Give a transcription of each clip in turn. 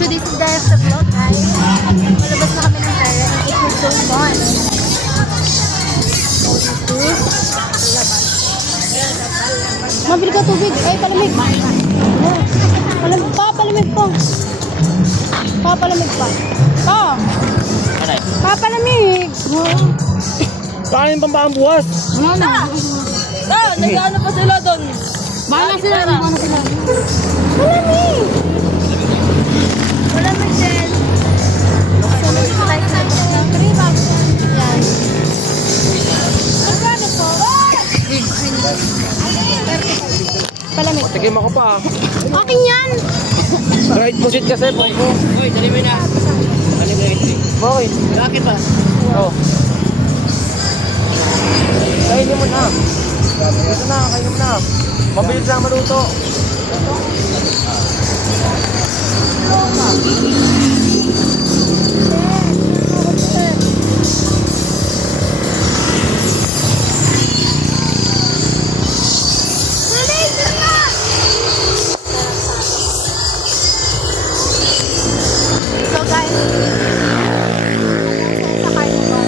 So this is the vlog, guys. Malabas na kami ng Tara and it was so fun. Mabili ka tubig. Ay, palamig. Palamig pa, palamig pa. Papalamig pa. Pa. Papalamig. Paano yung pampahang buwas? Ano na? Nag-ano pa sila doon? Bahala sila. Bahala sila. Palamig. Palamig din. Palamig pa tayo sa mga 3 bags. Yan. Magkano po? Palamig. Tigim ako pa. Akin yan. Right pusit kasi po. Uy, dali mo na. Dali mo na. Bakit? Bakit ba? Oo. Kainin mo na. Ito na, kainin mo na. Mabilis lang maluto. So guys, sa carnival.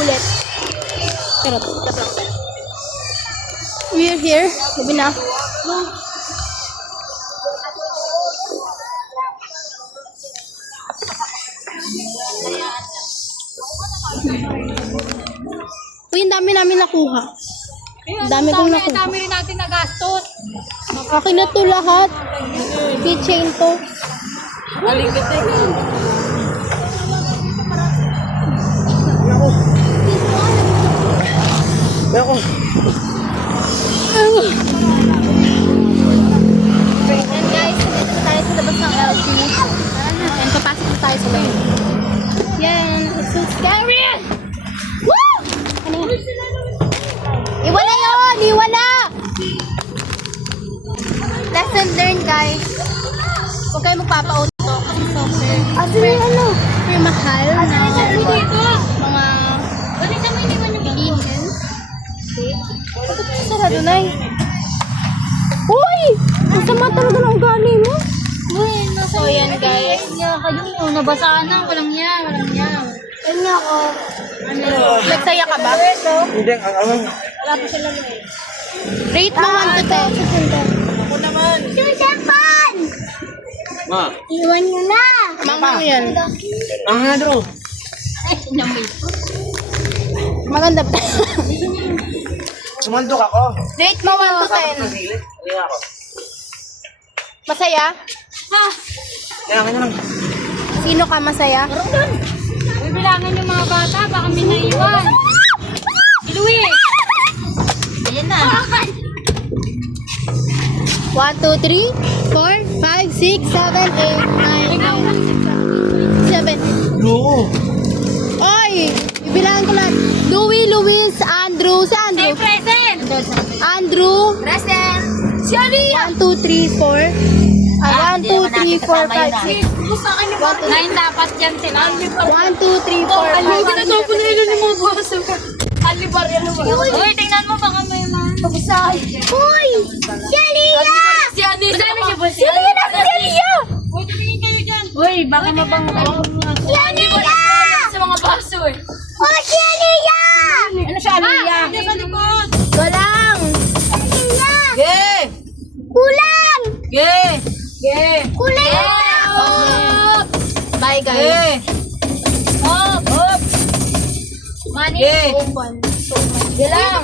Ulit. Pero we're here. Gabi na. Uy, ang dami namin nakuha. Ang dami kong nakuha. Dami rin natin nagastos. Akin na to lahat. Keychain to. Alingkit eh. Kaya ko. And guys, dito na tayo sa labas ng LG. And papasok na tayo sa loob. Yan, it's so scary! Woo! Ano yan? Iwan na yun! Iwan na! Lesson learned, guys. Huwag kayo magpapa-auto kasi software. Asa yung ano? Super mahal na mga bilihin. Sarado na eh. Uy! Ang sama talaga ng ugali mo. So yan guys. Kayo, nabasaan na. Walang niya. Yan nga ako. Nagsaya ka ba? Hindi, ang Wala pa sila eh. Rate mo 1 to 10. Ako naman. Susapan! Ma. Iwan nyo na! Mangang yan. Ang hadro. Maganda pa. Sumandok ako. Rate mo 1 to 10. Hindi ako. Masaya? Kaya kanya lang. Sino ka masaya? Bibilangan yung mga bata. Baka may naiwan. Iluwi. Ayan na. 1, 2, 3, 4, 5, 6, 7, 8, 9, 10, 11. Oo. Oy! Bibilangan ko lahat. Louie, Luis, Andrew. Si Andrew. Present. Andrew. Present. Si Aliyah. 1, 2, 3, 4. 1, 2, 3, 4, 5, 6. Gusto akin yung mga 9 dapat yan sila. 1, 2, 3, 4, 5, 6. Ginagawa po nila ng mga baso. Alibar yan naman. Uy, tingnan mo baka may mga pag-usay. Uy! Si Aliyah! Si Aliyah. Si Aliyah na! Si Aliyah! Uy, tumingin kayo dyan. Uy, baka mabang Si Aliyah! sa mga baso eh. Oh, si Aliyah! Ano siya, Aliyah? Hindi sa likod. Walang! Aliyah! Ge! Kulang! Ge! Ge! Kulang Ge! na! Bye Ge! guys. Hop! Hop! Money Ge! open. So, Ge lang!